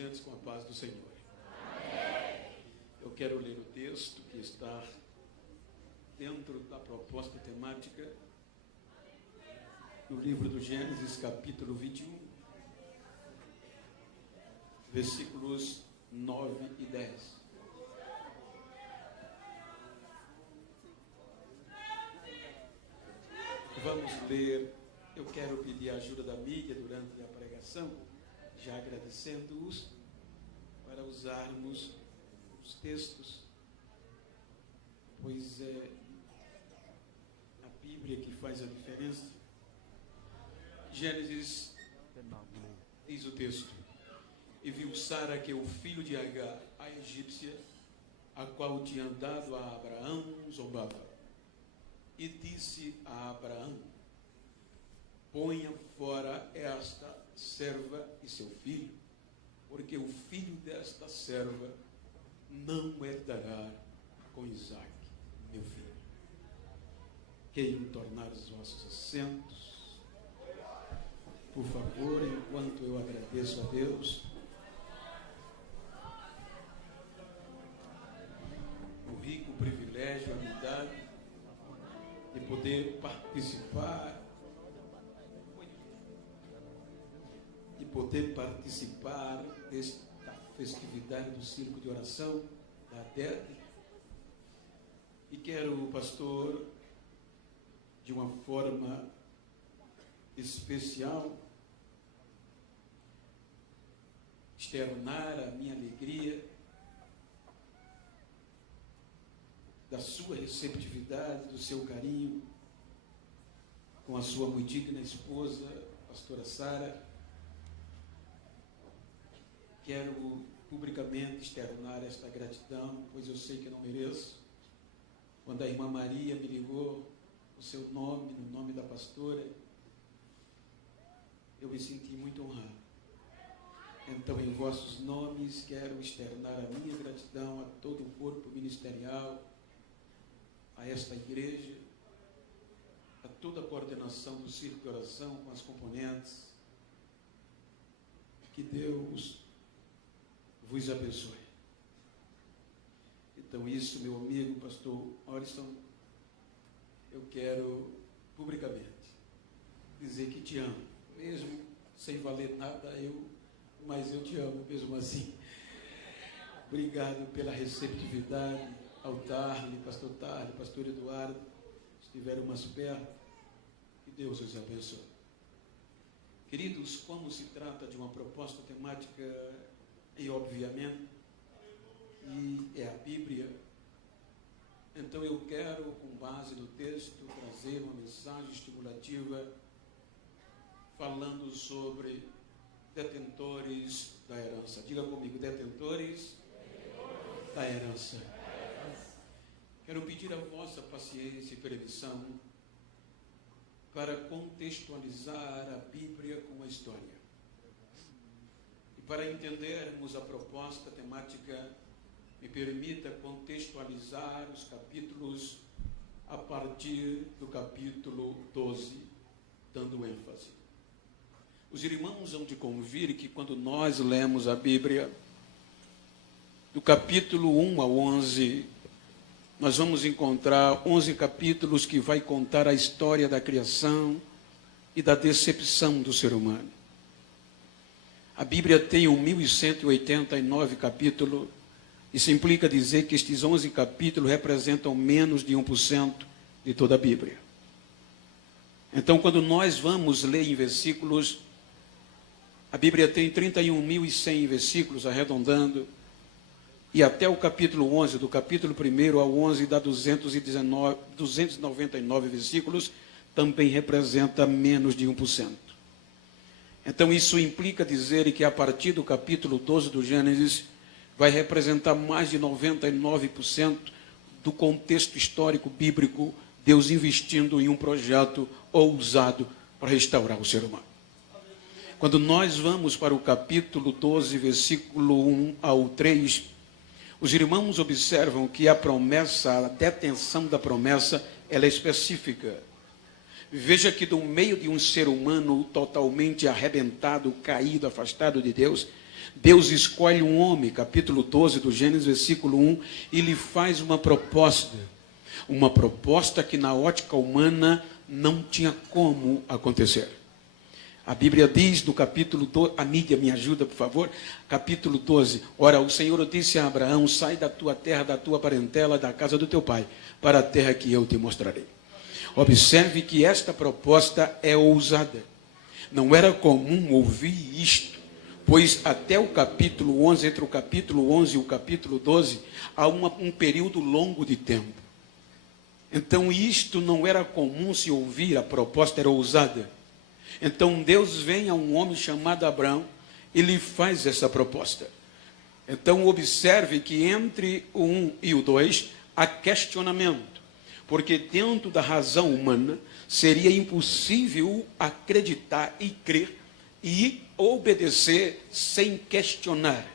presentes com a paz do Senhor. Amém. Eu quero ler o texto que está dentro da proposta temática do livro do Gênesis, capítulo 21, versículos 9 e 10. Vamos ler. Eu quero pedir a ajuda da mídia durante a pregação, já agradecendo-os, para usarmos os textos, pois é a Bíblia que faz a diferença. Gênesis, diz o texto: e viu Sara que o filho de Agar, a egípcia, a qual tinha dado a Abraão, zombava. E disse a Abraão: ponha fora esta serva e seu filho, porque o filho desta serva não herdará com Isaque, meu filho. Queiram tornar os vossos assentos, por favor, enquanto eu agradeço a Deus o rico privilégio, a humildade de poder participar desta festividade do Círculo de Oração da ADED. E quero, pastor, de uma forma especial, externar a minha alegria da sua receptividade, do seu carinho com a sua muito digna esposa, pastora Sara. Quero publicamente externar esta gratidão, pois eu sei que não mereço. Quando a irmã Maria me ligou o seu nome, no nome da pastora, eu me senti muito honrado. Então, em vossos nomes, quero externar a minha gratidão a todo o corpo ministerial, a esta igreja, a toda a coordenação do Círculo de Oração com as componentes. Que Deus vos abençoe. Então, isso, meu amigo, pastor Orson, eu quero publicamente dizer que te amo, mesmo sem valer nada, mas eu te amo mesmo assim. Obrigado pela receptividade ao Tarly, pastor Eduardo, estiveram mais perto. Que Deus os abençoe. Queridos, como se trata de uma proposta temática, e obviamente, e é a Bíblia, então eu quero, com base no texto, trazer uma mensagem estimulativa falando sobre detentores da herança. Diga comigo, detentores da herança. Quero pedir a vossa paciência e permissão para contextualizar a Bíblia com a história. E para entendermos a proposta temática, me permita contextualizar os capítulos a partir do capítulo 12, dando ênfase. Os irmãos hão de convir que quando nós lemos a Bíblia, do capítulo 1 ao 11, nós vamos encontrar 11 capítulos que vai contar a história da criação e da decepção do ser humano. A Bíblia tem 1.189 capítulos. Isso implica dizer que estes 11 capítulos representam menos de 1% de toda a Bíblia. Então, quando nós vamos ler em versículos, a Bíblia tem 31.100 versículos, arredondando, e até o capítulo 11, do capítulo 1 ao 11, dá 299 versículos, também representa menos de 1%. Então, isso implica dizer que a partir do capítulo 12 do Gênesis, vai representar mais de 99% do contexto histórico bíblico, Deus investindo em um projeto ousado para restaurar o ser humano. Quando nós vamos para o capítulo 12, versículo 1 ao 3, os irmãos observam que a promessa, a detenção da promessa, ela é específica. Veja que do meio de um ser humano totalmente arrebentado, caído, afastado de Deus, Deus escolhe um homem, capítulo 12 do Gênesis, versículo 1, e lhe faz uma proposta que na ótica humana não tinha como acontecer. A Bíblia diz no capítulo 12, a mídia me ajuda, por favor, capítulo 12, ora, o Senhor disse a Abraão, sai da tua terra, da tua parentela, da casa do teu pai, para a terra que eu te mostrarei. Observe que esta proposta é ousada. Não era comum ouvir isto, pois até o capítulo 11, entre o capítulo 11 e o capítulo 12, há um período longo de tempo. Então isto não era comum se ouvir, a proposta era ousada. Então Deus vem a um homem chamado Abraão e lhe faz essa proposta. Então observe que entre o 1 e o 2 há questionamento. Porque dentro da razão humana seria impossível acreditar e crer e obedecer sem questionar.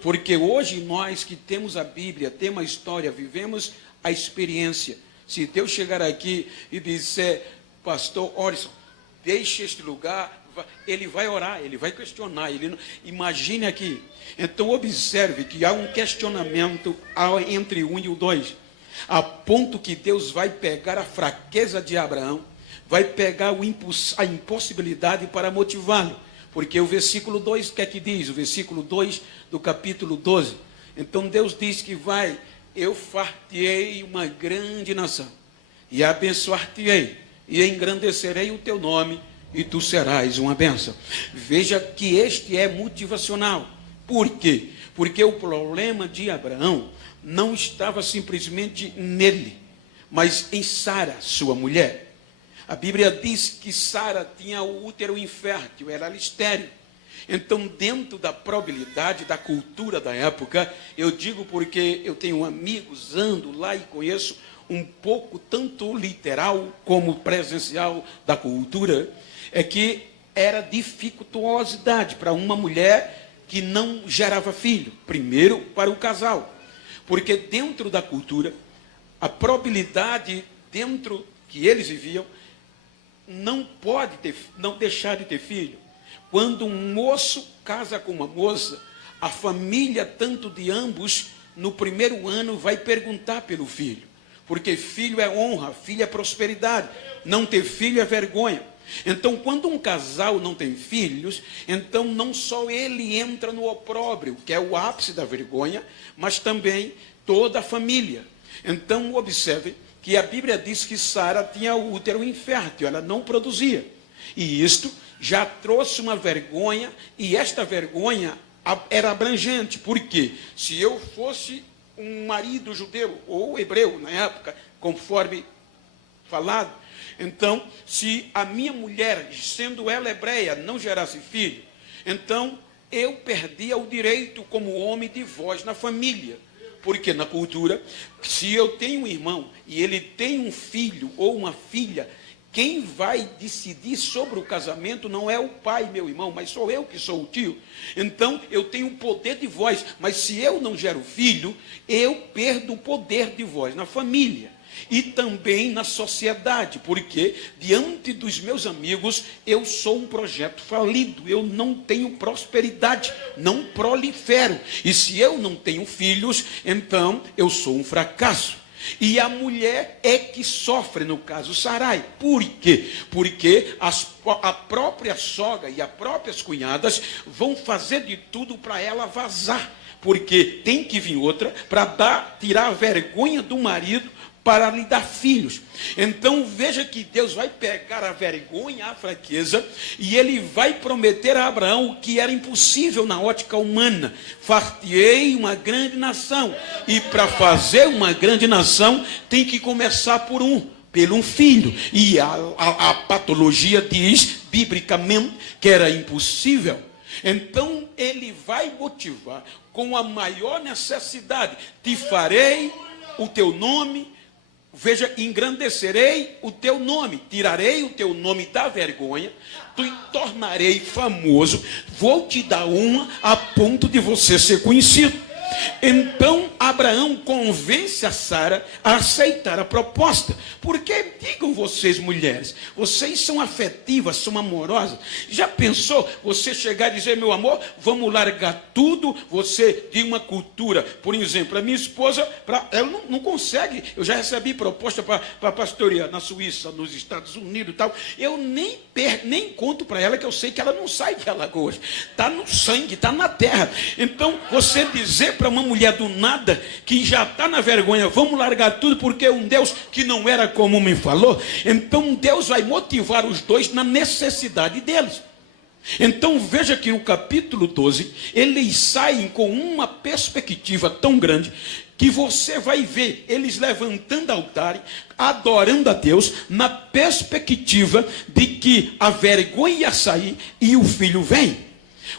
Porque hoje nós que temos a Bíblia, temos a história, vivemos a experiência. Se Deus chegar aqui e disser, pastor Orson, deixe este lugar, ele vai orar, ele vai questionar. Imagine aqui. Então observe que há um questionamento entre o 1 e o 2. A ponto que Deus vai pegar a fraqueza de Abraão, vai pegar a impossibilidade para motivá-lo. Porque o versículo 2, o que é que diz? O versículo 2 do capítulo 12. Então Deus diz que eu far-te-ei uma grande nação, e abençoar-te-ei, e engrandecerei o teu nome, e tu serás uma bênção. Veja que este é motivacional. Por quê? Porque o problema de Abraão não estava simplesmente nele, mas em Sara, sua mulher. A Bíblia diz que Sara tinha o útero infértil, era estéril. Então, dentro da probabilidade da cultura da época, eu digo porque eu tenho amigos, ando lá e conheço um pouco, tanto literal como presencial da cultura, é que era dificultosidade para uma mulher que não gerava filho, primeiro para o casal. Porque dentro da cultura, a probabilidade dentro que eles viviam, não deixar de ter filho. Quando um moço casa com uma moça, a família, tanto de ambos, no primeiro ano vai perguntar pelo filho. Porque filho é honra, filho é prosperidade. Não ter filho é vergonha. Então, quando um casal não tem filhos, então não só ele entra no opróbrio, que é o ápice da vergonha, mas também toda a família. Então, observe que a Bíblia diz que Sara tinha o útero infértil, ela não produzia. E isto já trouxe uma vergonha, e esta vergonha era abrangente. Por quê? Se eu fosse um marido judeu ou hebreu na época, conforme falado, então, se a minha mulher, sendo ela hebreia, não gerasse filho, então eu perdia o direito como homem de voz na família. Porque na cultura, se eu tenho um irmão e ele tem um filho ou uma filha, quem vai decidir sobre o casamento não é o pai, meu irmão, mas sou eu que sou o tio. Então, eu tenho um poder de voz, mas se eu não gero filho, eu perdo o poder de voz na família. E também na sociedade, porque diante dos meus amigos, eu sou um projeto falido, eu não tenho prosperidade, não prolifero. E se eu não tenho filhos, então eu sou um fracasso. E a mulher é que sofre, no caso Sarai. Por quê? Porque a própria sogra e as próprias cunhadas vão fazer de tudo para ela vazar. Porque tem que vir outra para tirar a vergonha do marido, para lhe dar filhos. Então veja que Deus vai pegar a vergonha, a fraqueza, e ele vai prometer a Abraão o que era impossível na ótica humana: far-te-ei uma grande nação. E para fazer uma grande nação tem que começar pelo um filho. E a patologia diz biblicamente que era impossível. Então ele vai motivar com a maior necessidade: te farei o teu nome. Veja, engrandecerei o teu nome, tirarei o teu nome da vergonha, te tornarei famoso, vou te dar uma a ponto de você ser conhecido. Então Abraão convence a Sara a aceitar a proposta. Porque, digam vocês mulheres, vocês são afetivas, são amorosas. Já pensou você chegar e dizer, meu amor, vamos largar tudo, você de uma cultura, por exemplo, a minha esposa, ela não consegue, eu já recebi proposta para pastorear na Suíça, nos Estados Unidos e tal, eu nem conto para ela que eu sei que ela não sai de Alagoas, está no sangue, está na terra. Então, você dizer para uma mulher do nada, que já está na vergonha, vamos largar tudo porque um Deus que não era como me falou, então Deus vai motivar os dois na necessidade deles. Então veja que no capítulo 12, eles saem com uma perspectiva tão grande, que você vai ver eles levantando altar, adorando a Deus, na perspectiva de que a vergonha ia sair e o filho vem.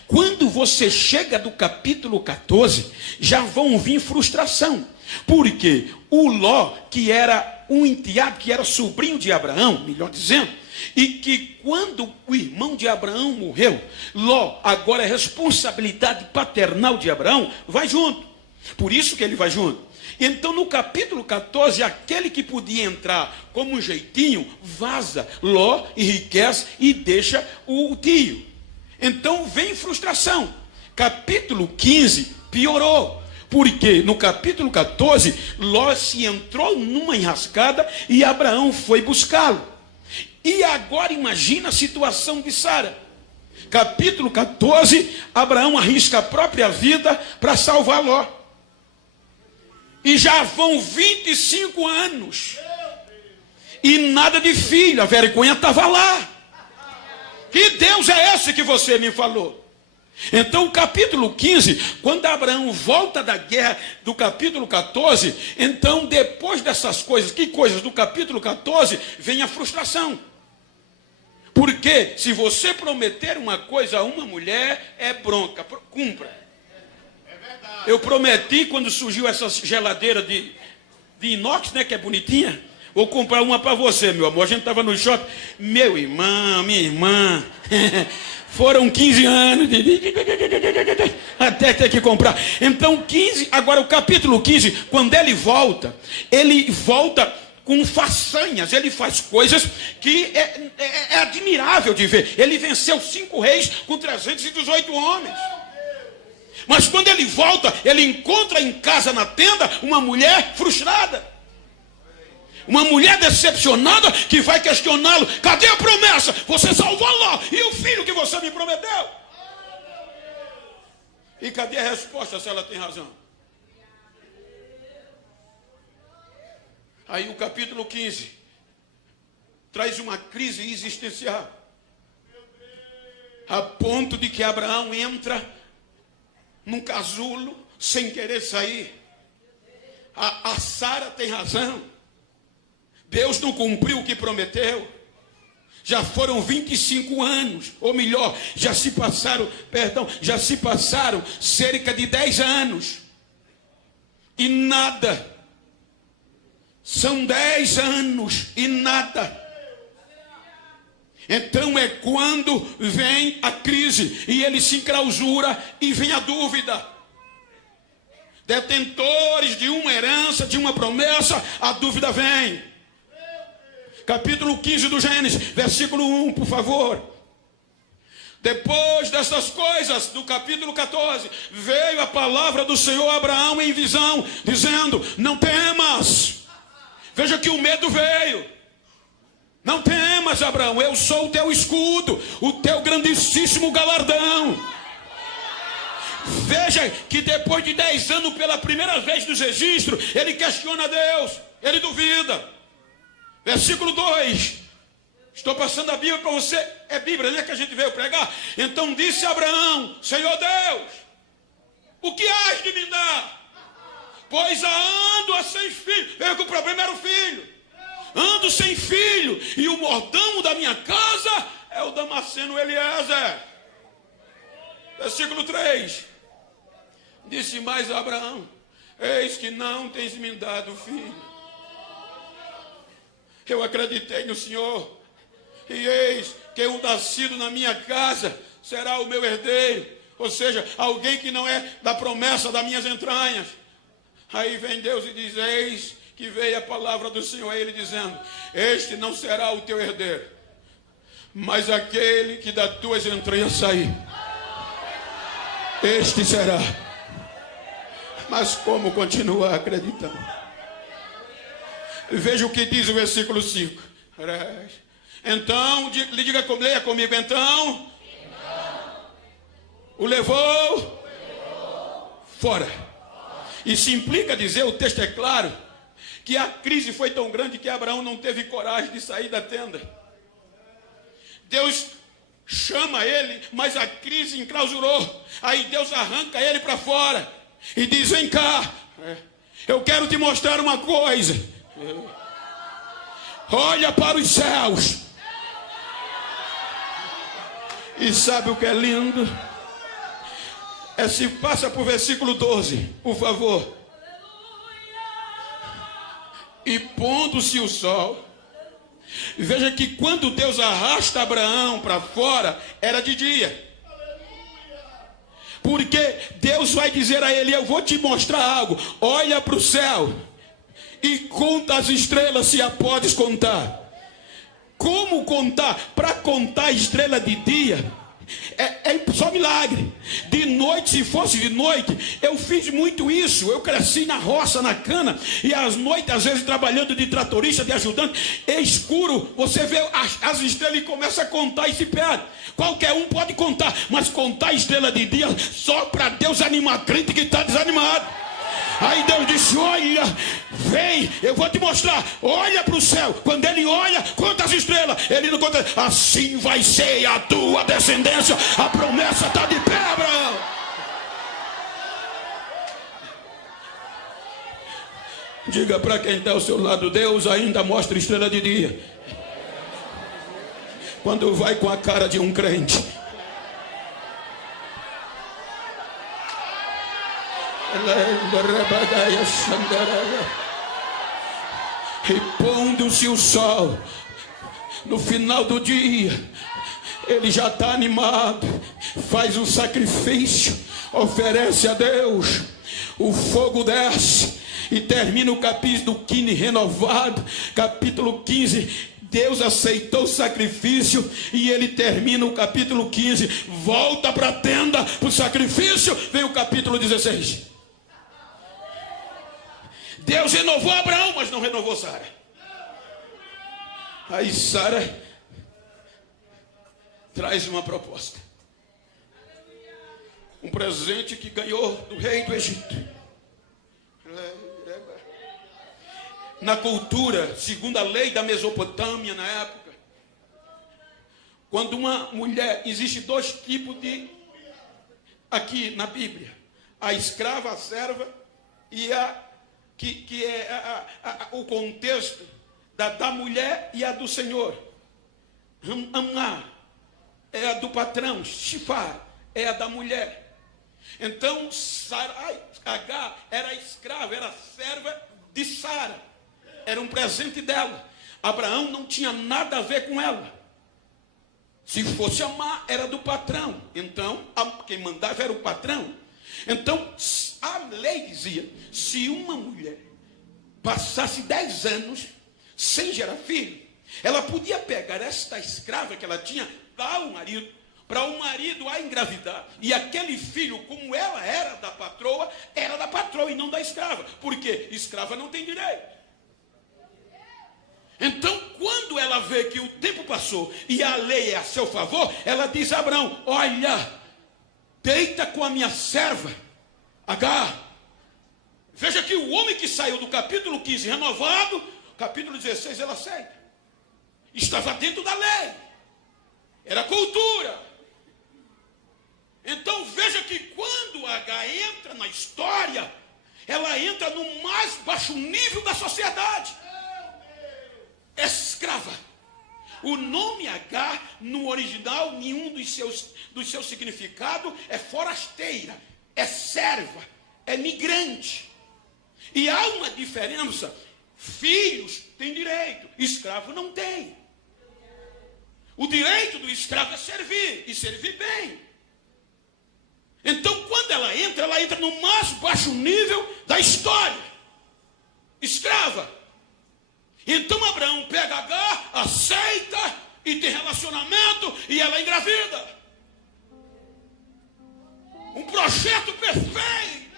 Quando você chega do capítulo 14, já vão vir frustração. Porque o Ló, que era um enteado, que era sobrinho de Abraão, melhor dizendo, e que quando o irmão de Abraão morreu, Ló agora é responsabilidade paternal de Abraão, vai junto. Por isso que ele vai junto. Então no capítulo 14, aquele que podia entrar como um jeitinho, vaza, Ló enriquece e deixa o tio. Então vem frustração. Capítulo 15 piorou. Porque no capítulo 14, Ló se entrou numa enrascada e Abraão foi buscá-lo. E agora imagina a situação de Sara. Capítulo 14, Abraão arrisca a própria vida para salvar Ló. E já vão 25 anos. E nada de filho, a vergonha estava lá. Que Deus é esse que você me falou? Então, o capítulo 15, quando Abraão volta da guerra do capítulo 14, então, depois dessas coisas, que coisas do capítulo 14, vem a frustração. Porque se você prometer uma coisa a uma mulher, é bronca, cumpra. Eu prometi, quando surgiu essa geladeira de inox, né, que é bonitinha, vou comprar uma para você, meu amor. A gente estava no shopping, meu irmão, minha irmã, foram 15 anos até ter que comprar. Então 15, agora o capítulo 15, quando ele volta com façanhas, ele faz coisas que é admirável de ver. Ele venceu 5 reis com 318 homens. Mas quando ele volta, ele encontra em casa, na tenda, uma mulher frustrada. Uma mulher decepcionada que vai questioná-lo. Cadê a promessa? Você salvou Ló. E o filho que você me prometeu? E cadê a resposta se ela tem razão? Aí o capítulo 15 traz uma crise existencial. A ponto de que Abraão entra num casulo sem querer sair. A Sara tem razão. Deus não cumpriu o que prometeu. Já foram 25 anos, ou melhor, já se passaram cerca de 10 anos. E nada. São 10 anos e nada. Então é quando vem a crise e ele se enclausura e vem a dúvida. Detentores de uma herança, de uma promessa, a dúvida vem. Capítulo 15 do Gênesis, versículo 1, por favor. Depois dessas coisas, do capítulo 14, veio a palavra do Senhor a Abraão em visão, dizendo, não temas. Veja que o medo veio. Não temas, Abraão, eu sou o teu escudo, o teu grandíssimo galardão. Veja que depois de 10 anos, pela primeira vez nos registros, ele questiona Deus, ele duvida. Versículo 2, estou passando a Bíblia para você, é Bíblia, né, que a gente veio pregar. Então disse Abraão, Senhor Deus, o que hás de me dar? Pois ando sem filho. Veja que o problema era o filho. Ando sem filho, e o mordomo da minha casa é o Damasceno Eliezer. Versículo 3, disse mais a Abraão, eis que não tens me dado filho. Eu acreditei no Senhor, e eis que o nascido na minha casa será o meu herdeiro. Ou seja, alguém que não é da promessa das minhas entranhas. Aí vem Deus e diz: eis que veio a palavra do Senhor a ele dizendo: este não será o teu herdeiro, mas aquele que das tuas entranhas sair, este será. Mas como continuar acreditando? Veja o que diz o versículo 5. Então, leia comigo, então o levou fora. Isso implica dizer, o texto é claro, que a crise foi tão grande que Abraão não teve coragem de sair da tenda. Deus chama ele, mas a crise enclausurou. Aí Deus arranca ele para fora e diz: vem cá, eu quero te mostrar uma coisa. Olha para os céus. E sabe o que é lindo? Se passa para o versículo 12, por favor. E pondo-se o sol. Veja que quando Deus arrasta Abraão para fora, era de dia. Porque Deus vai dizer a ele: eu vou te mostrar algo. Olha para o céu e conta as estrelas, se a podes contar. Como contar? Para contar a estrela de dia é só milagre. De noite, se fosse de noite, eu fiz muito isso. Eu cresci na roça, na cana, e às noites, às vezes trabalhando de tratorista, de ajudante, é escuro, você vê as estrelas e começa a contar e se perde. Qualquer um pode contar, mas contar a estrela de dia só para Deus animar crente que está desanimado. Aí Deus disse: olha, vem, eu vou te mostrar. Olha para o céu. Quando ele olha, conta as estrelas. Ele não conta. Assim vai ser a tua descendência. A promessa está de pé, Abraão. Diga para quem está ao seu lado: Deus ainda mostra estrela de dia. Quando vai com a cara de um crente. E pondo-se o sol, no final do dia, ele já está animado, faz um sacrifício, oferece a Deus, o fogo desce e termina o capítulo 15 renovado. Capítulo 15, Deus aceitou o sacrifício e ele termina o capítulo 15, volta para a tenda para o sacrifício. Vem o capítulo 16. Deus renovou Abraão, mas não renovou Sara. Aí Sara traz uma proposta, um presente que ganhou do rei do Egito. Na cultura, segundo a lei da Mesopotâmia na época, quando uma mulher, existe dois tipos de, aqui na Bíblia: a escrava, a serva, e a que é o contexto da mulher e a do Senhor. Amar é a do patrão, Shifar é a da mulher. Então Agar era escrava, era serva de Sara, era um presente dela. Abraão não tinha nada a ver com ela. Se fosse amar, era do patrão. Então quem mandava era o patrão. Então a lei dizia: se uma mulher passasse 10 anos sem gerar filho, ela podia pegar esta escrava que ela tinha, dar ao marido, para o marido a engravidar, e aquele filho, como ela era da patroa e não da escrava, porque escrava não tem direito. Então, quando ela vê que o tempo passou e a lei é a seu favor, ela diz a Abraão: olha, deita com a minha serva Agar. Veja que o homem que saiu do capítulo 15 renovado, capítulo 16 ela aceita. Estava dentro da lei, era cultura. Então veja que quando Agar entra na história, ela entra no mais baixo nível da sociedade. Escrava. O nome Agar, no original, nenhum dos seus significados é forasteira, é serva, é migrante. E há uma diferença: filhos têm direito, escravo não tem. O direito do escravo é servir, e servir bem. Então, quando ela entra no mais baixo nível da história. Escrava. Então Abraão pega Agar, aceita e tem relacionamento e ela engravida. Um projeto perfeito.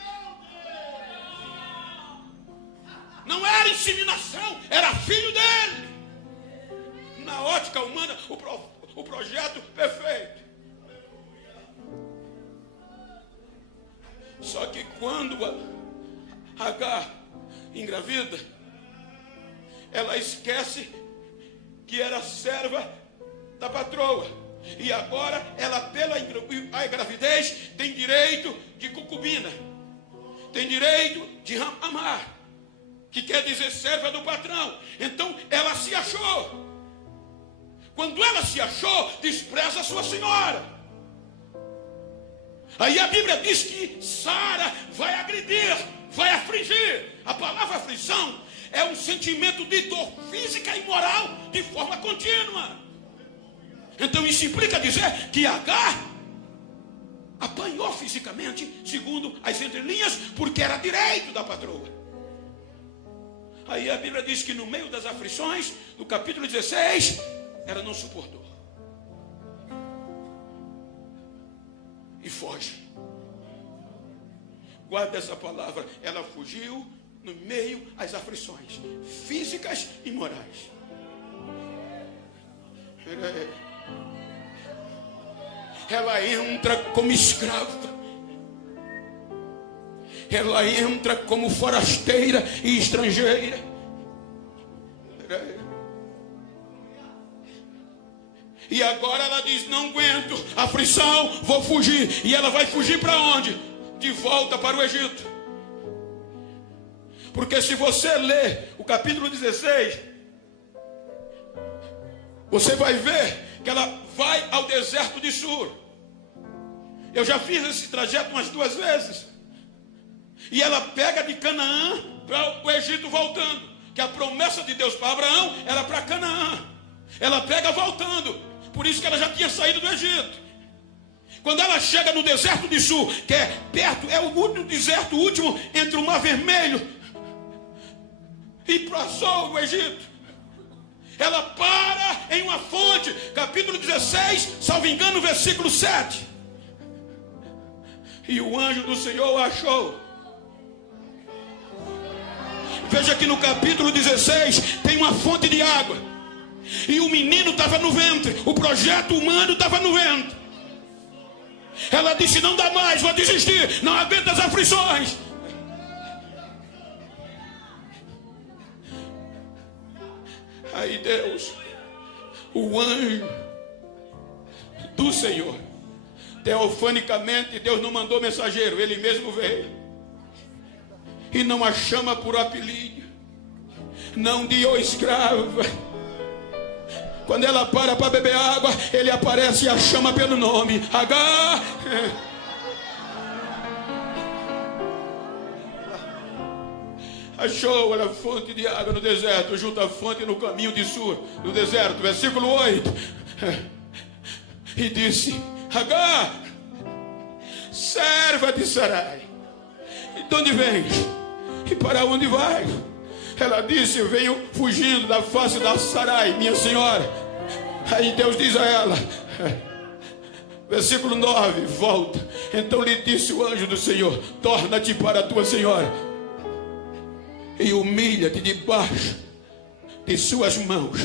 Não era inseminação, era filho dele. Na ótica humana, o projeto perfeito. Só que quando Agar engravida, ela esquece que era serva da patroa. E agora ela, pela gravidez, tem direito de concubina. Tem direito de amar, que quer dizer serva do patrão. Então ela se achou. Quando ela se achou, despreza a sua senhora. Aí a Bíblia diz que Sara vai agredir, vai afligir. A palavra aflição é um sentimento de dor física e moral de forma contínua. Então isso implica dizer que Agar apanhou fisicamente, segundo as entrelinhas, porque era direito da patroa. Aí a Bíblia diz que no meio das aflições, no capítulo 16, ela não suportou. E foge. Guarda essa palavra. Ela fugiu no meio às aflições físicas e morais. Ela entra como escrava. Ela entra como forasteira e estrangeira. E agora ela diz: não aguento aflição, vou fugir. E ela vai fugir para onde? De volta para o Egito. Porque se você ler o capítulo 16, você vai ver que ela vai ao deserto de Sur. Eu já fiz esse trajeto umas 2 vezes. E ela pega de Canaã para o Egito voltando. Que a promessa de Deus para Abraão era para Canaã. Ela pega voltando. Por isso que ela já tinha saído do Egito. Quando ela chega no deserto de Sur, que é perto, é o último deserto, último entre o Mar Vermelho e passou o Egito. Ela para em uma fonte, capítulo 16, salvo engano, versículo 7. E o anjo do Senhor a achou. Veja que no capítulo 16 tem uma fonte de água. E o menino estava no ventre. O projeto humano estava no ventre. Ela disse: não dá mais, vou desistir. Não aguento as aflições. Aí Deus, o anjo do Senhor, teofanicamente, Deus não mandou mensageiro, Ele mesmo veio. E não a chama por apelido, não de ô escrava. Quando ela para beber água, ele aparece e a chama pelo nome: Agar. Achou a fonte de água no deserto, junto à fonte no caminho de Sur, no deserto, versículo 8. E disse: Agar, serva de Sarai, de onde vens e para onde vais? Ela disse: eu venho fugindo da face da Sarai, minha senhora. Aí Deus diz a ela, versículo 9: volta. Então lhe disse o anjo do Senhor: torna-te para a tua senhora e humilha-te debaixo de suas mãos,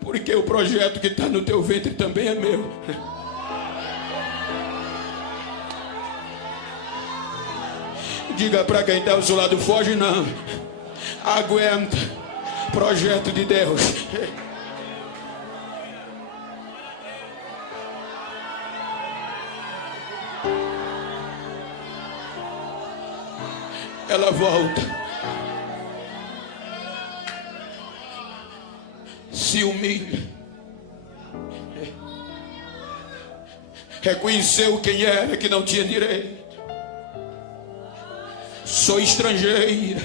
porque o projeto que está no teu ventre também é meu. Diga para quem está ao seu lado: foge não, aguenta, projeto de Deus. Ela volta, se humilha, reconheceu quem era, que não tinha direito. Sou estrangeira,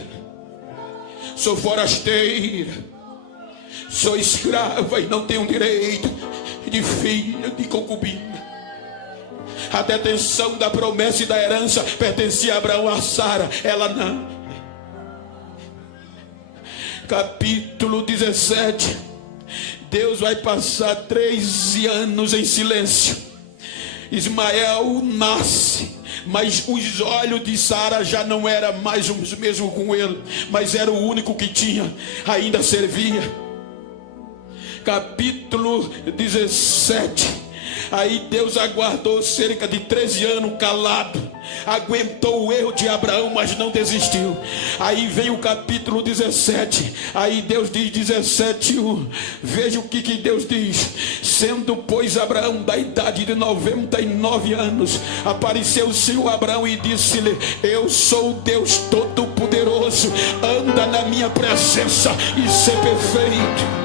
sou forasteira, sou escrava e não tenho direito de filha, de concubina. A detenção da promessa e da herança pertencia a Abraão, a Sara, ela não. Capítulo 17. Deus vai passar 13 anos em silêncio. Ismael nasce, mas os olhos de Sara já não eram mais os mesmos com ele, mas era o único que tinha, ainda servia. Capítulo 17. Aí Deus aguardou cerca de 13 anos calado, aguentou o erro de Abraão, mas não desistiu. Aí vem o capítulo 17. Aí Deus diz, 17:1. Veja o que Deus diz: sendo pois Abraão da idade de 99 anos, apareceu o Senhor a Abraão e disse-lhe: eu sou o Deus Todo-Poderoso, anda na minha presença e ser perfeito.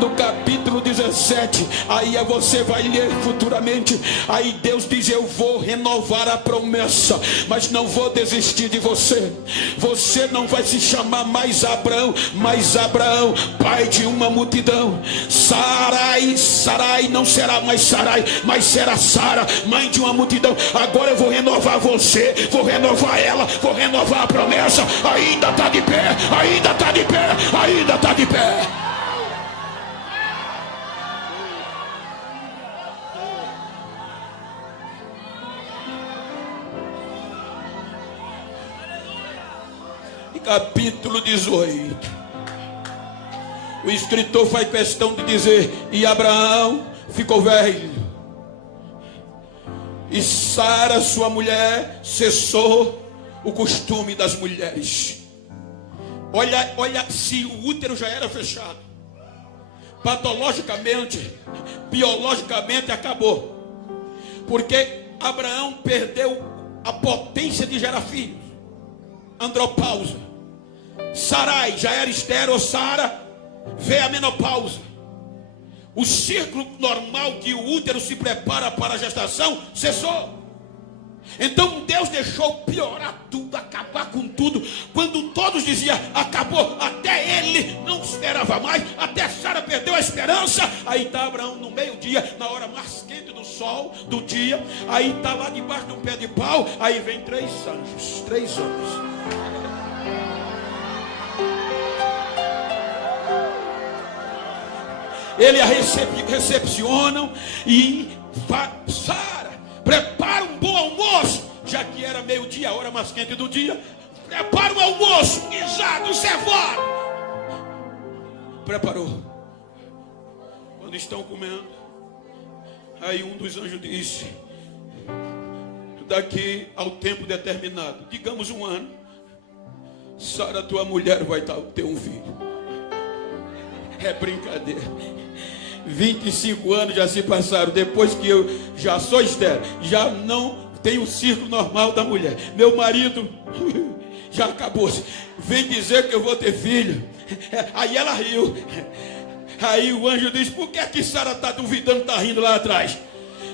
No capítulo 17, aí você vai ler futuramente. Aí Deus diz: eu vou renovar a promessa, mas não vou desistir de você. Você não vai se chamar mais Abraão, mas Abraão, pai de uma multidão. Sarai, Sarai não será mais Sarai, mas será Sara, mãe de uma multidão. Agora eu vou renovar você, vou renovar ela, vou renovar a promessa. Ainda está de pé, ainda está de pé, ainda está de pé. Capítulo 18. O escritor faz questão de dizer: e Abraão ficou velho, e Sara, sua mulher, cessou o costume das mulheres. Olha se o útero já era fechado, patologicamente, biologicamente acabou, porque Abraão perdeu a potência de gerar filhos, andropausa. Sarai já era estéril, Sara veio a menopausa. O ciclo normal que o útero se prepara para a gestação cessou. Então Deus deixou piorar tudo, acabar com tudo. Quando todos diziam acabou, até ele não esperava mais, até Sara perdeu a esperança. Aí está Abraão no meio-dia, na hora mais quente do sol, do dia. Aí está lá debaixo de um pé de pau. Aí vem 3 anjos, 3 homens. Ele a recepcionam e Sara, prepara um bom almoço, já que era meio-dia, a hora mais quente do dia. Prepara um almoço, guisado, cevado. Preparou. Quando estão comendo, aí um dos anjos disse: daqui ao tempo determinado, digamos 1 ano, Sara, tua mulher, vai ter um filho. É brincadeira. 25 anos já se passaram, depois que eu já sou estéril, já não tenho o ciclo normal da mulher. Meu marido já acabou-se. Vem dizer que eu vou ter filho. Aí ela riu. Aí o anjo diz: por que Sara está duvidando, está rindo lá atrás?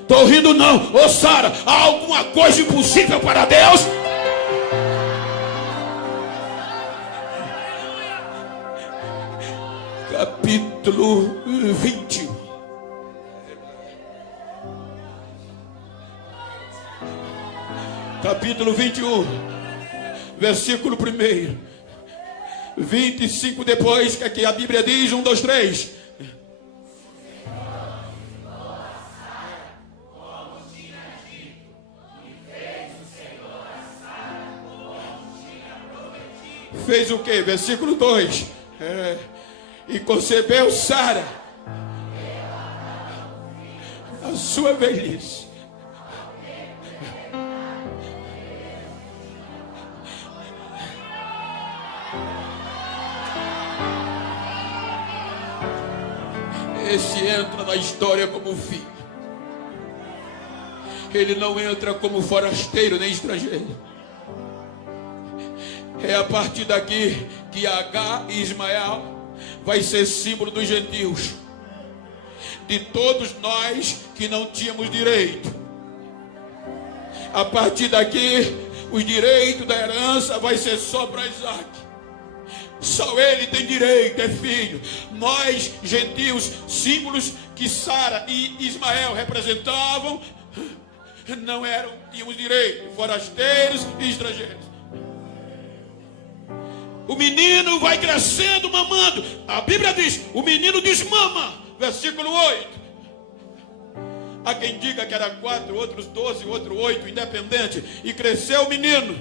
Estou rindo não. Ô Sara, há alguma coisa impossível para Deus? Capítulo 20. Capítulo 21, versículo 1. 25 depois, que aqui a Bíblia diz, 1, 2, 3. Fez o que? Versículo 2. E concebeu Sara a sua velhice. Esse entra na história como filho. Ele não entra como forasteiro nem estrangeiro. É a partir daqui que Agar e Ismael vai ser símbolo dos gentios, de todos nós que não tínhamos direito. A partir daqui, os direitos da herança vai ser só para Isaac. Só ele tem direito, é filho. Nós, gentios, símbolos que Sara e Ismael representavam, não tínhamos direito, forasteiros e estrangeiros. O menino vai crescendo, mamando. A Bíblia diz, o menino desmama. Versículo 8. Há quem diga que era 4, outros 12, outro 8, independente. E cresceu o menino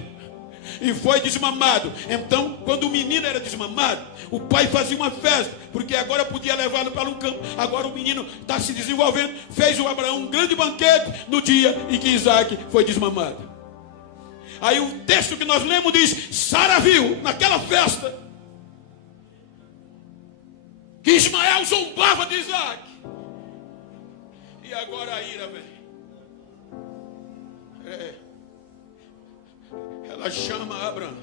e foi desmamado. Então, quando o menino era desmamado, o pai fazia uma festa, porque agora podia levá-lo para um campo. Agora o menino está se desenvolvendo. Fez o Abraão um grande banquete no dia em que Isaac foi desmamado. Aí o texto que nós lemos diz, Sara viu naquela festa que Ismael zombava de Isaac. E agora a ira vem. Ela chama Abraão.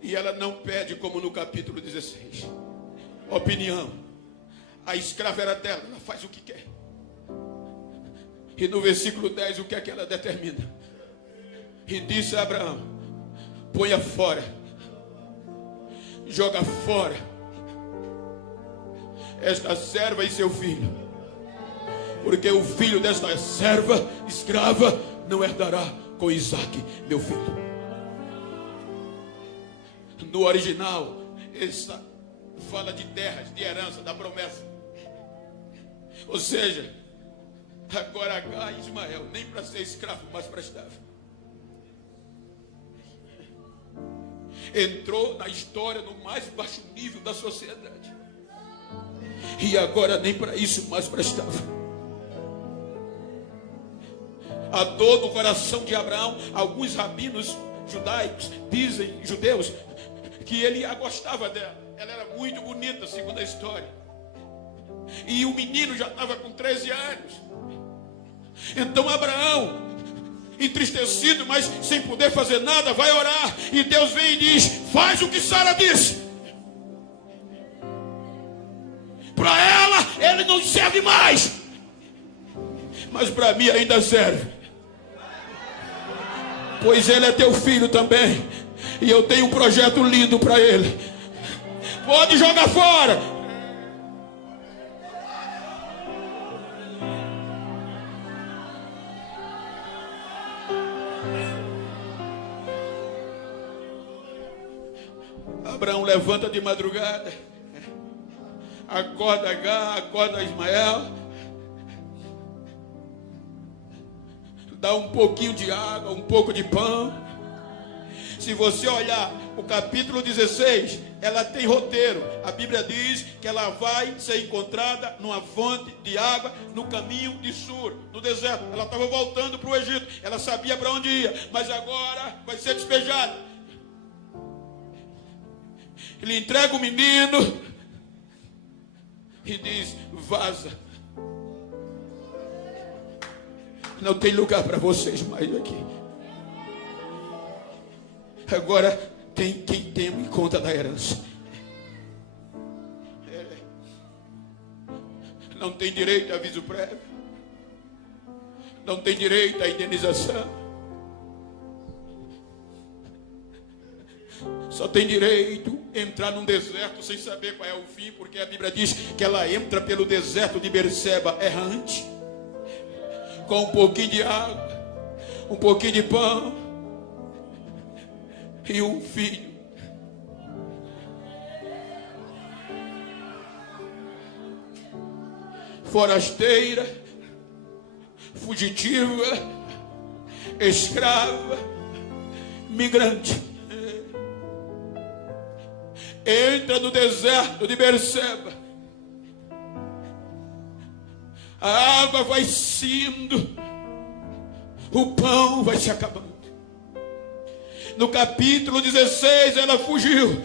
E ela não pede como no capítulo 16. Opinião. A escrava era dela, ela faz o que quer. E no versículo 10, o que é que ela determina? E disse a Abraão, ponha fora, joga fora esta serva e seu filho, porque o filho desta serva escrava não herdará com Isaac, meu filho. No original, essa fala de terras, de herança, da promessa. Ou seja, agora Agar e Ismael, nem para ser escravo, mas para escravo. Entrou na história no mais baixo nível da sociedade. E agora nem para isso mais prestava. A dor no coração de Abraão, alguns rabinos judaicos dizem, judeus, que ele a gostava dela. Ela era muito bonita, segundo a história. E o menino já estava com 13 anos. Então Abraão, entristecido, mas sem poder fazer nada, vai orar. E Deus vem e diz, faz o que Sara disse. Para ela, ele não serve mais, mas para mim ainda serve, pois ele é teu filho também. E eu tenho um projeto lindo para ele. Pode jogar fora. Abraão levanta de madrugada, acorda Agar, acorda Ismael, dá um pouquinho de água, um pouco de pão. Se você olhar o capítulo 16, ela tem roteiro. A Bíblia diz que ela vai ser encontrada numa fonte de água no caminho de Sur, no deserto. Ela estava voltando para o Egito, ela sabia para onde ia, mas agora vai ser despejada. Ele entrega o menino e diz, vaza. Não tem lugar para vocês mais aqui. Agora tem quem teme conta da herança. Não tem direito a aviso prévio. Não tem direito à indenização. Só tem direito a entrar num deserto sem saber qual é o fim, porque a Bíblia diz que ela entra pelo deserto de Berseba errante, com um pouquinho de água, um pouquinho de pão e um filho. Forasteira, fugitiva, escrava, migrante. Entra no deserto de Berseba. A água vai indo, o pão vai se acabando. No capítulo 16 ela fugiu,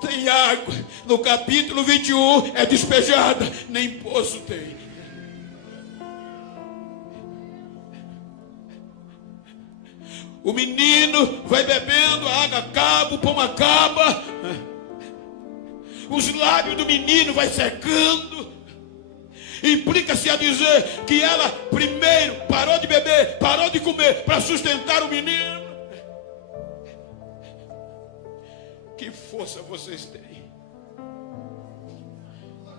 tem água. No capítulo 21 é despejada, nem poço tem. O menino vai bebendo, a água acaba, o pão acaba. Os lábios do menino vai secando. Implica-se a dizer que ela primeiro parou de beber, parou de comer para sustentar o menino. Que força vocês têm.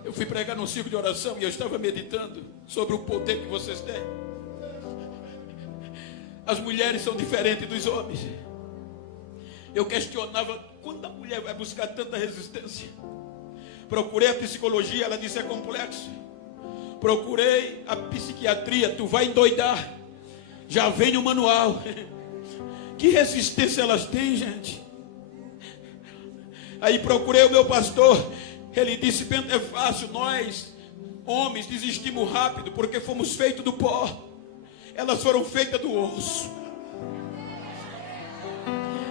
Eu fui pregar num círculo de oração e eu estava meditando sobre o poder que vocês têm. as mulheres são diferentes dos homens. Eu questionava, quando a mulher vai buscar tanta resistência? Procurei a psicologia, ela disse é complexo. Procurei a psiquiatria, tu vai endoidar. Já vem no manual. Que resistência elas têm, gente? Aí procurei o meu pastor, ele disse, é fácil, nós, homens, desistimos rápido, porque fomos feitos do pó. Elas foram feitas do osso.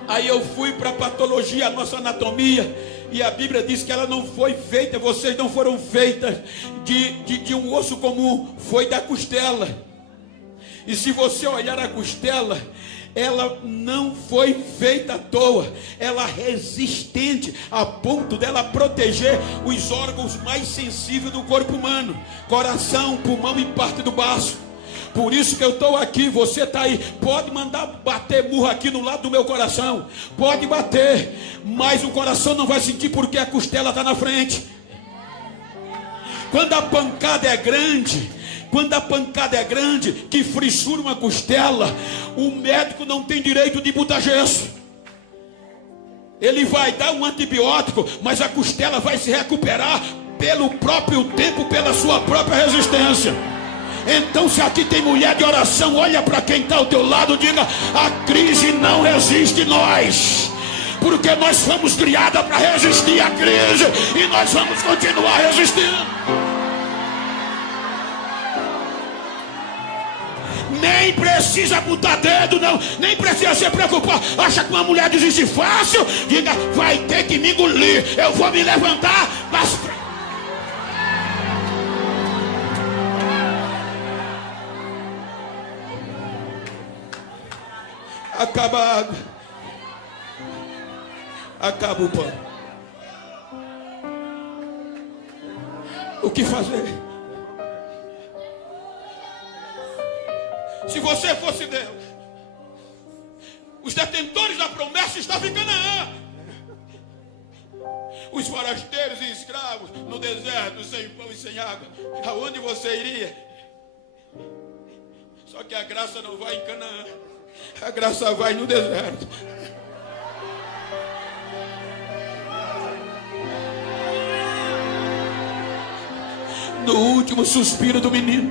Aí eu fui para a patologia, a nossa anatomia, e a Bíblia diz que ela não foi feita, vocês não foram feitas de um osso comum, foi da costela. E se você olhar a costela, ela não foi feita à toa, ela é resistente a ponto dela proteger os órgãos mais sensíveis do corpo humano, coração, pulmão e parte do baço. Por isso que eu estou aqui, você está aí, pode mandar bater murro aqui no lado do meu coração, pode bater, mas o coração não vai sentir porque a costela está na frente. Quando a pancada é grande, que frissura uma costela, o médico não tem direito de botar gesso. Ele vai dar um antibiótico, mas a costela vai se recuperar pelo próprio tempo, pela sua própria resistência. Então, se aqui tem mulher de oração, olha para quem está ao teu lado, diga: a crise não resiste nós, porque nós fomos criadas para resistir à crise, e nós vamos continuar resistindo. Nem precisa botar dedo, não, nem precisa se preocupar. Acha que uma mulher desiste fácil? Diga: vai ter que me engolir, eu vou me levantar, mas... acaba a água, acaba o pão. O que fazer? Se você fosse Deus, os detentores da promessa estavam em Canaã, os forasteiros e escravos no deserto, sem pão e sem água. Aonde você iria? Só que a graça não vai em Canaã, a graça vai no deserto. No último suspiro do menino,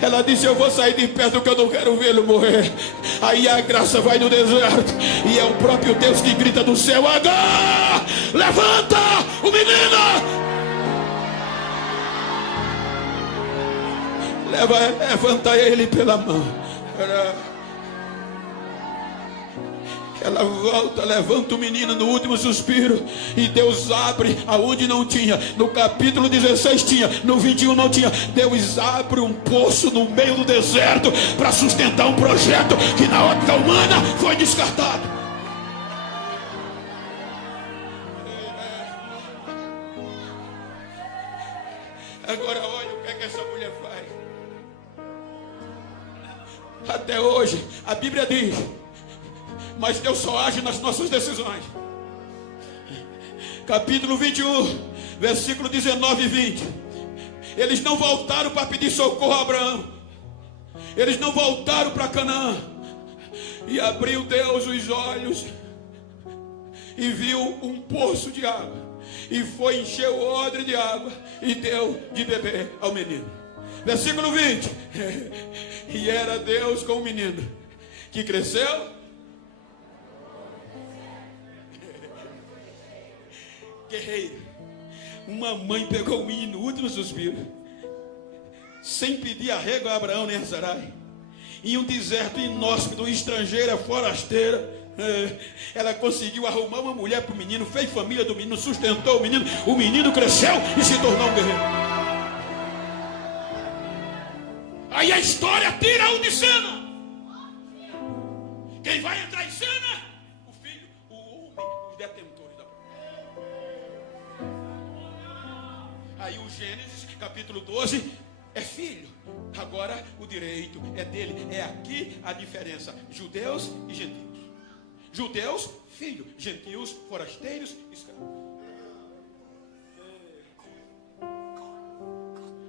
ela disse: eu vou sair de perto que eu não quero vê-lo morrer. Aí a graça vai no deserto, e é o próprio Deus que grita do céu: Agar, levanta o menino, levanta ele pela mão. Ela volta, levanta o menino no último suspiro, e Deus abre aonde não tinha. No capítulo 16 tinha, no 21 não tinha. Deus abre um poço no meio do deserto para sustentar um projeto que na ótica humana foi descartado. Agora olha o que é que essa mulher faz. Até hoje a Bíblia diz, mas Deus só age nas nossas decisões. Capítulo 21, versículo 19 e 20. Eles não voltaram para pedir socorro a Abraão. Eles não voltaram para Canaã. E abriu Deus os olhos e viu um poço de água, e foi encher o odre de água e deu de beber ao menino. Versículo 20. E era Deus com o menino, que cresceu. Guerreiro. Uma mãe pegou o menino no último suspiro, sem pedir arrego a Abraão nem a Sarai, em um deserto inóspito, estrangeira, forasteira. Ela conseguiu arrumar uma mulher para o menino, fez família do menino, sustentou o menino cresceu e se tornou um guerreiro. Aí a história tira um de cena. Quem vai entrar em cena? O filho, o homem, os detentores da promessa. Aí o Gênesis, capítulo 12, é filho. Agora o direito é dele. É aqui a diferença: judeus e gentios. Judeus, filho; gentios, forasteiros, escravos.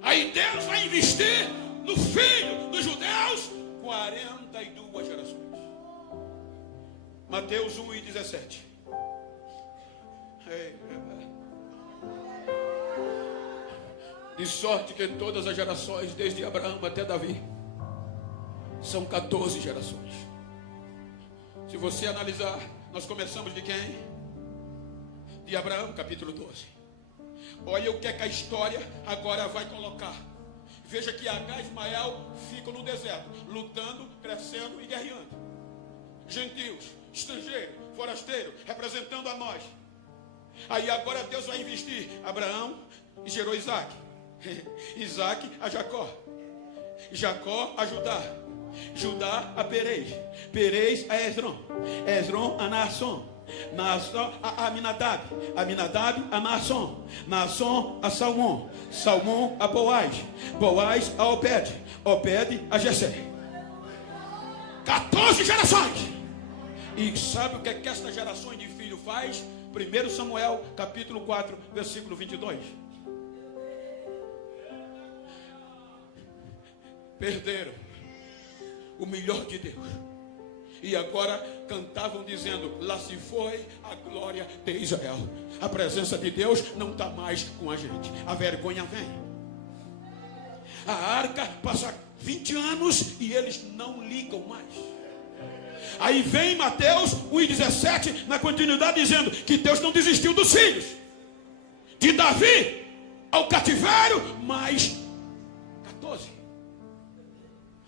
Aí Deus vai investir no filho dos judeus com 42 gerações. Mateus 1:17. De sorte que todas as gerações, desde Abraão até Davi, são 14 gerações. Se você analisar, nós começamos de quem? De Abraão, capítulo 12. Olha o que é que a história agora vai colocar. Veja que Agar e Ismael ficam no deserto, lutando, crescendo e guerreando. Gentios, estrangeiro, forasteiro, representando a nós. Aí agora Deus vai investir. Abraão e gerou Isaac. Isaac a Jacó. Jacó a Judá. Judá a Perez. Perez a Esrom. Esrom a Naasson. Naasson a Aminadab. Aminadab a Naasson. Naasson a Salmão. Salmão a Boaz. Boaz a Obed. Obed a Jessé. 14 gerações. E sabe o que é que estas gerações de filho faz? 1 Samuel capítulo 4 versículo 22. Perderam o melhor de Deus. E agora cantavam dizendo: lá se foi a glória de Israel. A presença de Deus não está mais com a gente. A vergonha vem. A arca passa 20 anos e eles não ligam mais. Aí vem Mateus 1:17 na continuidade dizendo que Deus não desistiu dos filhos. De Davi ao cativeiro, mais 14.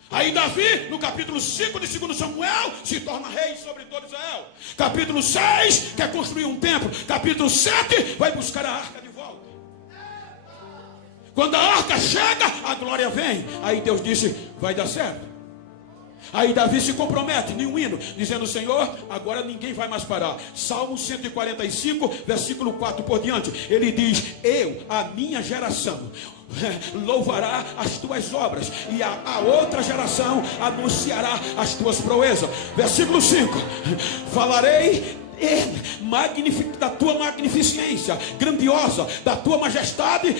Aí Davi, no capítulo 5 de 2 Samuel, se torna rei sobre todo Israel. Capítulo 6, quer construir um templo. Capítulo 7, vai buscar a arca de volta. Quando a arca chega, a glória vem. Aí Deus disse: vai dar certo. Aí Davi se compromete em um hino, dizendo: Senhor, agora ninguém vai mais parar. Salmo 145, versículo 4 por diante. Ele diz: eu, a minha geração, louvará as tuas obras, e a outra geração anunciará as tuas proezas. Versículo 5: falarei da tua magnificência grandiosa, da tua majestade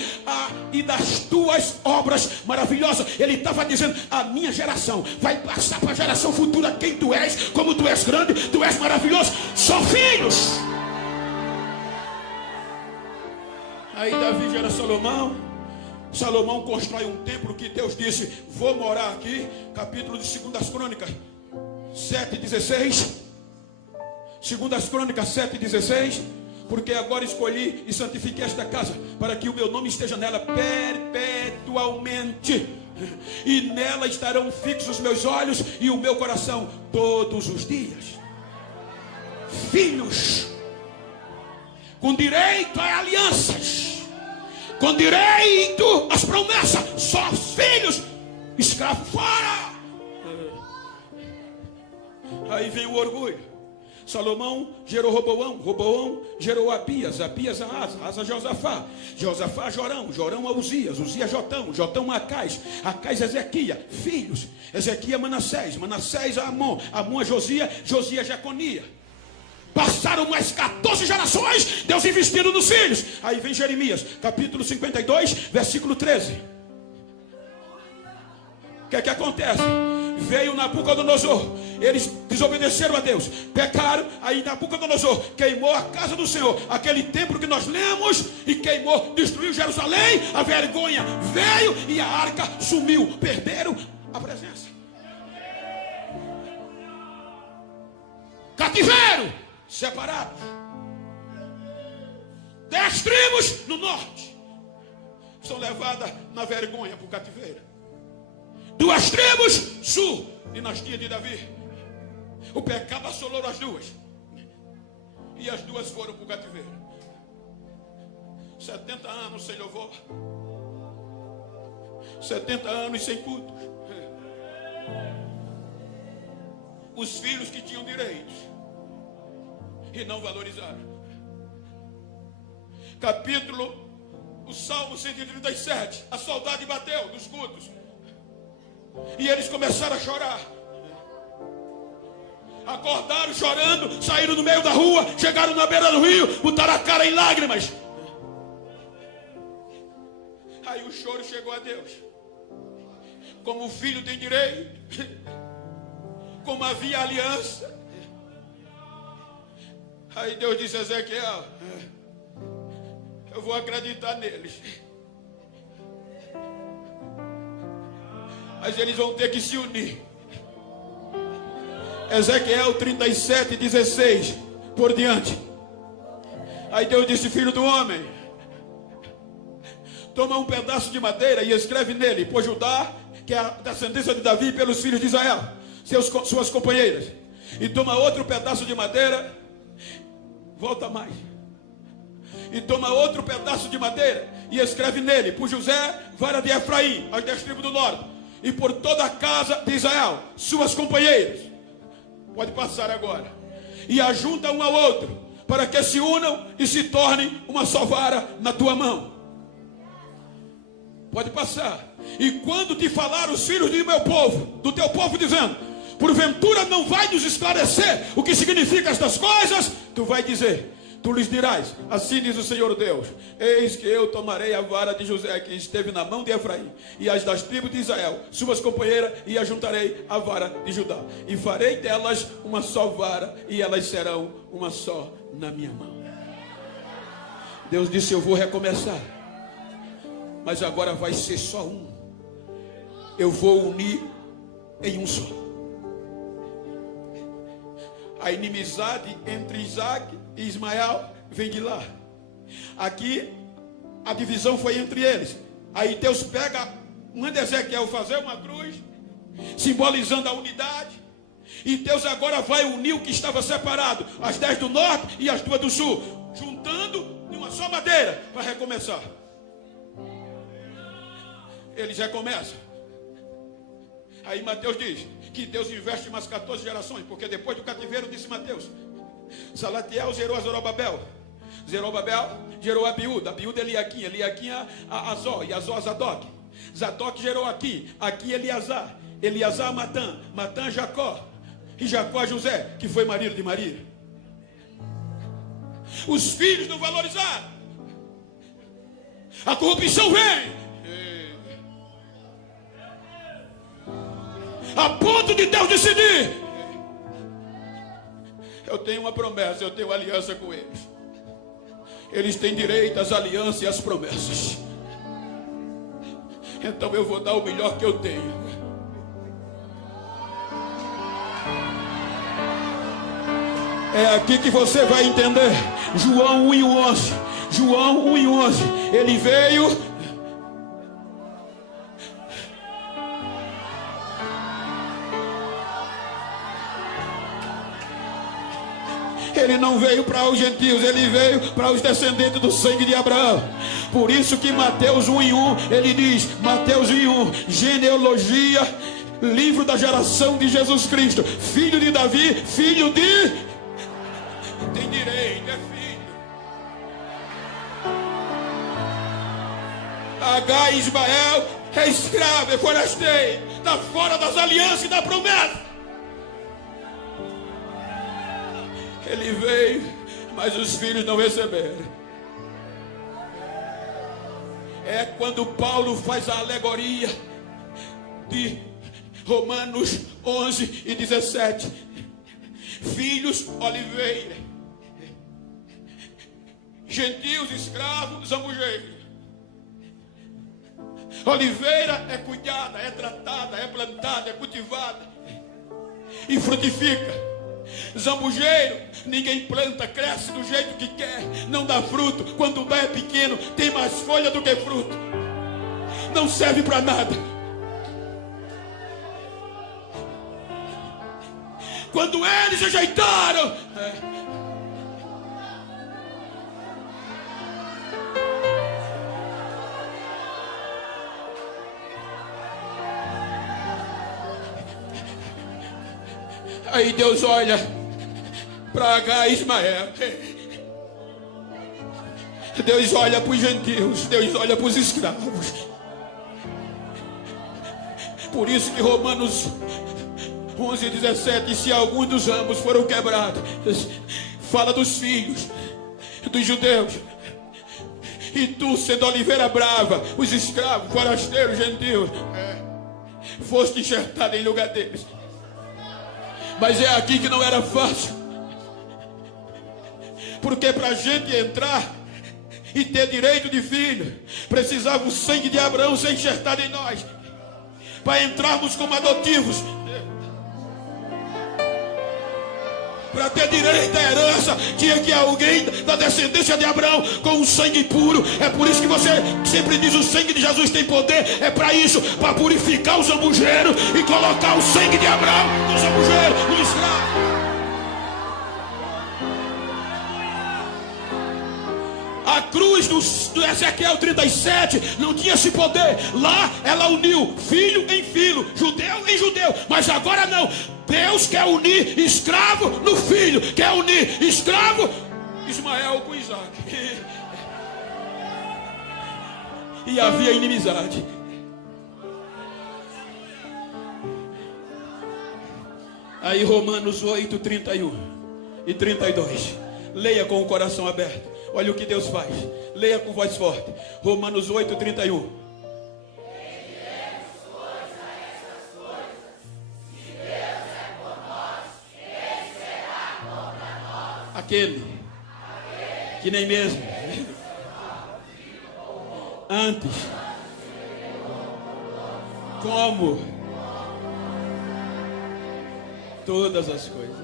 e das tuas obras maravilhosas. Ele estava dizendo: a minha geração vai passar para a geração futura quem tu és, como tu és grande, tu és maravilhoso. São filhos. Aí Davi gera Salomão. Salomão constrói um templo que Deus disse: vou morar aqui. Capítulo de 2 Crônicas 7:16. 2 Crônicas 7:16. Porque agora escolhi e santifiquei esta casa, para que o meu nome esteja nela perpetualmente, e nela estarão fixos os meus olhos e o meu coração todos os dias. Filhos, com direito a alianças, com direito às promessas. Só filhos, escravo fora. Aí vem o orgulho. Salomão gerou Roboão, Roboão gerou Abias, Abias a Asa, Asa a Josafá, Josafá a Jorão, Jorão a Uzias, Uzias a Jotão, Jotão a Acais, Acais a Ezequias, filhos, Ezequias a Manassés, Manassés a Amon, Amon a Josias, Josias a Jeconia. Passaram mais 14 gerações, Deus investindo nos filhos. Aí vem Jeremias, capítulo 52, versículo 13. O que é que acontece? Veio Nabucodonosor, eles desobedeceram a Deus, pecaram. Aí Nabucodonosor queimou a casa do Senhor, aquele templo que nós lemos, e queimou, destruiu Jerusalém. A vergonha veio e a arca sumiu. Perderam a presença. Cativeiro, separados. 10 tribos no norte são levadas na vergonha para o cativeiro. 2 tribos sul, dinastia de Davi. O pecado assolou as duas, e as duas foram para o cativeiro. 70 anos sem louvor, 70 anos sem culto. Os filhos que tinham direitos e não valorizaram. Capítulo, o Salmo 137. A saudade bateu dos cultos, e eles começaram a chorar. Acordaram chorando, saíram no meio da rua, chegaram na beira do rio, botaram a cara em lágrimas. Aí o choro chegou a Deus. Como o filho tem direito, como havia aliança. Aí Deus disse a Ezequiel: eu vou acreditar neles, mas eles vão ter que se unir. Ezequiel 37:16 por diante. Aí Deus disse: filho do homem, toma um pedaço de madeira e escreve nele: por Judá, que é a descendência de Davi, pelos filhos de Israel, suas companheiras. E toma outro pedaço de madeira, volta mais, e toma outro pedaço de madeira e escreve nele: por José, vara de Efraim, as 10 tribos do norte, e por toda a casa de Israel, suas companheiras. Pode passar agora. E ajunta um ao outro, para que se unam e se tornem uma só vara na tua mão. Pode passar. E quando te falar os filhos do meu povo, do teu povo, dizendo: porventura não vai nos esclarecer o que significa estas coisas, tu vai dizer, tu lhes dirás: assim diz o Senhor Deus, eis que eu tomarei a vara de José que esteve na mão de Efraim, e as das tribos de Israel, suas companheiras, e ajuntarei a vara de Judá, e farei delas uma só vara, e elas serão uma só na minha mão. Deus disse: eu vou recomeçar, mas agora vai ser só um. Eu vou unir em um só. A inimizade entre Isaac e Ismael vem de lá. Aqui a divisão foi entre eles. Aí Deus pega, manda Ezequiel fazer uma cruz, simbolizando a unidade. E Deus agora vai unir o que estava separado, as 10 do norte e as 2 do sul, juntando em uma só madeira para recomeçar. Eles recomeçam. Aí Mateus diz que Deus investe umas 14 gerações, porque depois do cativeiro, disse Mateus, Salatiel gerou a Zorobabel, Zerobabel gerou a Abiúda, Abiúda Eliaquim, Eliaquim a Azó, e Azó a Zadok, Zadok gerou aqui Eleazar, Eleazar a Matã, Matã a Jacó, e Jacó a José, que foi marido de Maria. Os filhos não valorizaram, a corrupção vem, a ponto de Deus decidir: eu tenho uma promessa, eu tenho aliança com eles. Eles têm direito às alianças e às promessas. Então eu vou dar o melhor que eu tenho. É aqui que você vai entender. João 1:11. João 1:11. Ele veio... Ele não veio para os gentios, ele veio para os descendentes do sangue de Abraão. Por isso que Mateus 1:1, ele diz, Mateus 1:1, genealogia, livro da geração de Jesus Cristo, filho de Davi, filho de... Tem direito, é filho. H. Ismael é escravo, é forasteiro, está fora das alianças e da promessa. Ele veio, mas os filhos não receberam. É quando Paulo faz a alegoria de Romanos 11:17. Filhos, oliveira. Gentios, escravos, zambujeiro. Oliveira é cuidada, é tratada, é plantada, é cultivada e frutifica. Zambujeiro, ninguém planta, cresce do jeito que quer, não dá fruto, quando dá é pequeno, tem mais folha do que fruto, não serve para nada. Quando eles ajeitaram, aí Deus olha para H. Ismael, Deus olha para os gentios, Deus olha para os escravos. Por isso que Romanos 11:17, se alguns dos ramos foram quebrados, fala dos filhos dos judeus. E tu, sendo oliveira brava, os escravos, forasteiros, gentios, foste enxertado em lugar deles. Mas é aqui que não era fácil. Porque para a gente entrar e ter direito de filho, precisava o sangue de Abraão ser enxertado em nós. Para entrarmos como adotivos, para ter direito à herança, tinha que alguém da descendência de Abraão com um sangue puro. É por isso que você sempre diz: o sangue de Jesus tem poder. É para isso, para purificar o zambujeiro e colocar o sangue de Abraão no zambujeiro, no escravo. A cruz do Ezequiel 37 não tinha esse poder. Lá ela uniu filho em filho, judeu em judeu. Mas agora não. Deus quer unir escravo no filho. Quer unir escravo, Ismael com Isaac. E havia inimizade. Aí Romanos 8, 31 e 32. Leia com o coração aberto. Olha o que Deus faz. Leia com voz forte. Romanos 8, 31. Aquele que nem mesmo antes, como todas as coisas.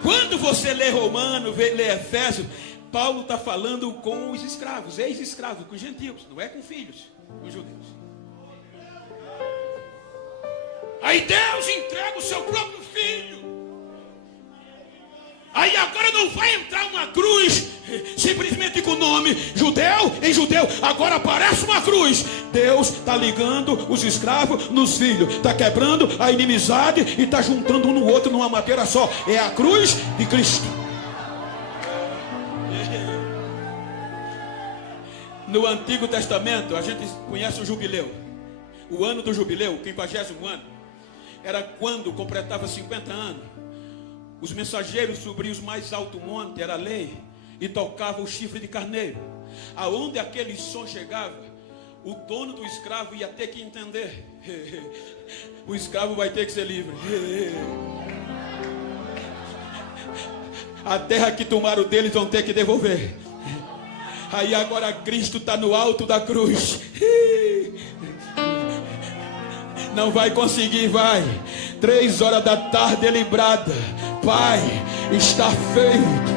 Quando você lê Romanos, lê Efésios, Paulo está falando com os escravos, ex-escravos, com os gentios, não é com filhos, com os judeus. Aí Deus entrega o seu próprio filho. Aí agora não vai entrar uma cruz simplesmente com o nome judeu em judeu. Agora aparece uma cruz. Deus está ligando os escravos nos filhos, está quebrando a inimizade e está juntando um no outro numa madeira só. É a cruz de Cristo. No Antigo Testamento a gente conhece o jubileu. O ano do jubileu, o 50º ano, era quando completava 50 anos. Os mensageiros subiam os mais alto monte, era a lei, e tocavam o chifre de carneiro. Aonde aquele som chegava, o dono do escravo ia ter que entender. O escravo vai ter que ser livre. A terra que tomaram deles vão ter que devolver. Aí agora Cristo está no alto da cruz. Não vai conseguir, vai. 3 horas da tarde ele brada: Pai, está feito,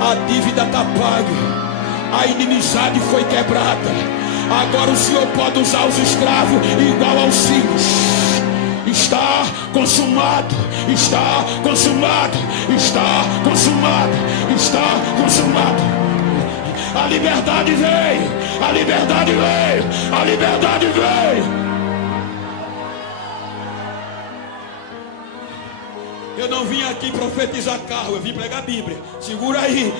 a dívida está paga, a inimizade foi quebrada. Agora o Senhor pode usar os escravos igual aos filhos. Está consumado, está consumado, está consumado, está consumado. A liberdade veio, a liberdade veio, a liberdade veio. Eu não vim aqui profetizar carro, eu vim pregar a Bíblia. Segura aí.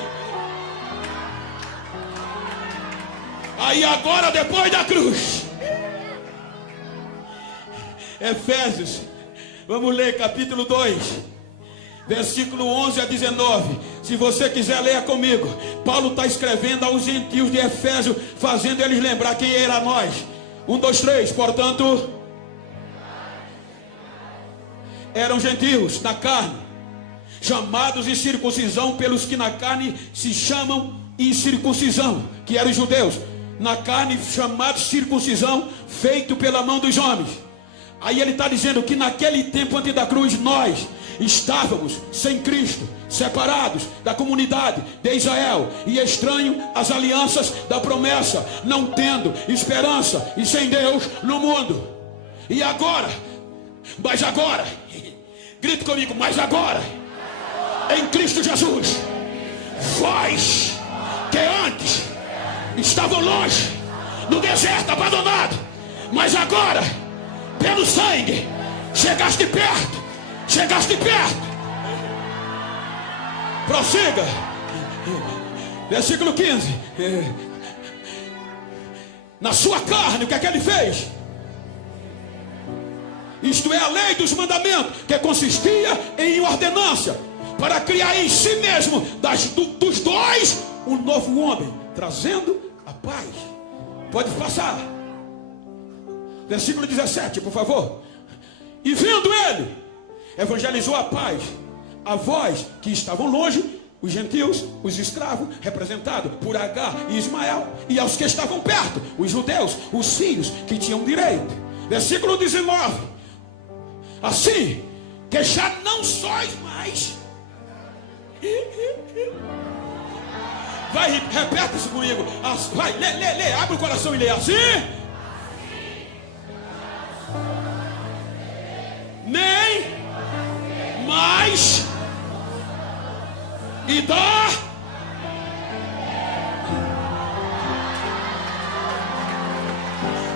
Aí agora, depois da cruz, Efésios, vamos ler capítulo 2, versículo 11 a 19. Se você quiser, leia comigo. Paulo está escrevendo aos gentios de Efésio, fazendo eles lembrar quem era nós. 1, 2, 3, portanto, eram gentios na carne, chamados em circuncisão pelos que na carne se chamam incircuncisão, que eram os judeus. Na carne chamados circuncisão, feito pela mão dos homens. Aí ele está dizendo que naquele tempo antes da cruz, nós estávamos sem Cristo, separados da comunidade de Israel e estranhos às alianças da promessa, não tendo esperança e sem Deus no mundo. E agora, mas agora, grite comigo, mas agora, em Cristo Jesus, vós que antes estavam longe, no deserto, abandonado, mas agora, pelo sangue, chegaste perto, chegaste perto. Prossiga, versículo 15. Na sua carne, o que é que ele fez? Isto é a lei dos mandamentos, que consistia em ordenança, para criar em si mesmo, dos dois, um novo homem, trazendo a paz. Pode passar. Versículo 17, por favor. E vendo ele evangelizou a paz a vós que estavam longe, os gentios, os escravos, representados por Agar e Ismael, e aos que estavam perto, os judeus, os filhos que tinham direito. Versículo 19. Assim que já não sois mais. Vai, repete isso comigo. Vai, lê, abre o coração e lê assim. Nem mais e dá.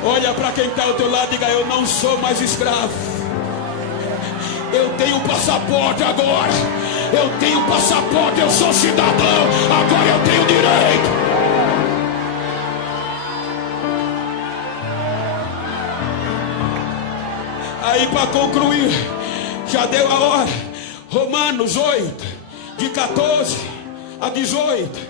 Olha para quem está ao teu lado e diga: eu não sou mais escravo. Eu tenho passaporte agora. Eu tenho passaporte, eu sou cidadão. Agora eu tenho direito. Aí para concluir, já deu a hora. Romanos 8, de 14 a 18.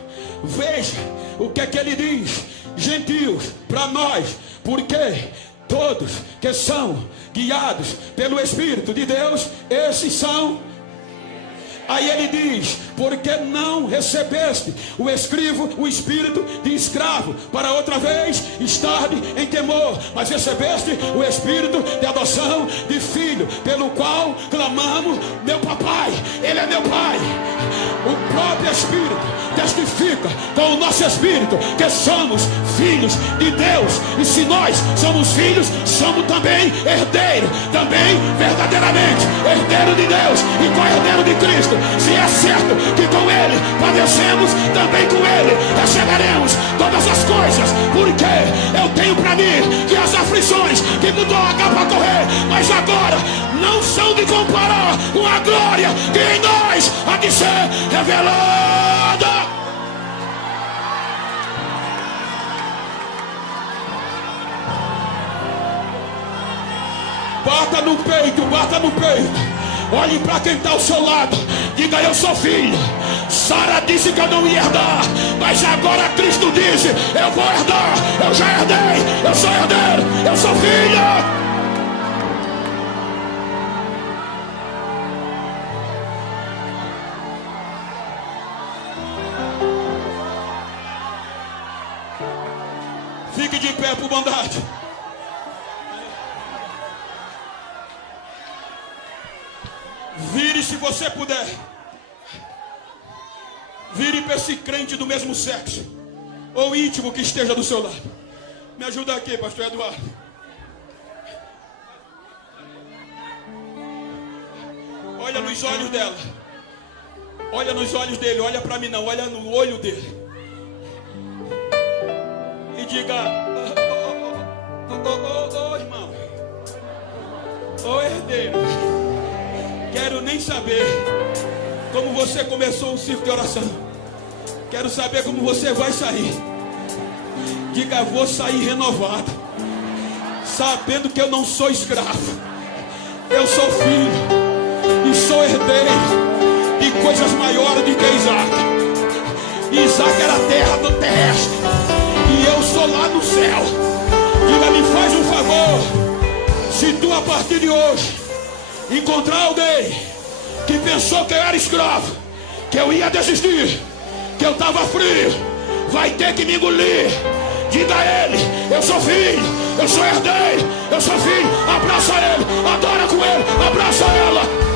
Veja o que é que ele diz. Gentios, para nós, porque todos que são guiados pelo Espírito de Deus, esses são. Aí ele diz: porque não recebeste o espírito de escravo, para outra vez estar em temor, mas recebeste o espírito de adoção de filho, pelo qual clamamos, meu papai. Ele é meu pai. O próprio Espírito testifica com o nosso espírito que somos filhos de Deus. E se nós somos filhos, somos também herdeiros, também verdadeiramente herdeiro de Deus e co-herdeiro de Cristo. Se é certo que com Ele padecemos, também com Ele receberemos todas as coisas. Porque eu tenho para mim que as aflições que mudou a capa correr, mas agora não são de comparar com a glória que em nós há de ser revelada. Bata no peito, bata no peito. Olhe para quem está ao seu lado. Diga: eu sou filho. Sara disse que eu não ia herdar, mas agora Cristo disse: eu vou herdar. Eu já herdei, eu sou herdeiro, eu sou filho. Fique de pé por bondade. Vire se você puder. Vire para esse crente do mesmo sexo ou íntimo que esteja do seu lado. Me ajuda aqui, pastor Eduardo. Olha nos olhos dela. Olha nos olhos dele. Olha para mim não, olha no olho dele. E diga: irmão, herdeiro, quero nem saber como você começou um ciclo de oração. Quero saber como você vai sair. Diga: vou sair renovado, sabendo que eu não sou escravo. Eu sou filho e sou herdeiro de coisas maiores do que Isaac. Isaac era terra do terrestre e eu sou lá no céu. Diga: me faz um favor. Se tu a partir de hoje encontrar alguém que pensou que eu era escravo, que eu ia desistir, que eu estava frio, vai ter que me engolir. Diga a ele: eu sou filho, eu sou herdeiro, eu sou filho. Abraça ele, adora com ele, abraça ela.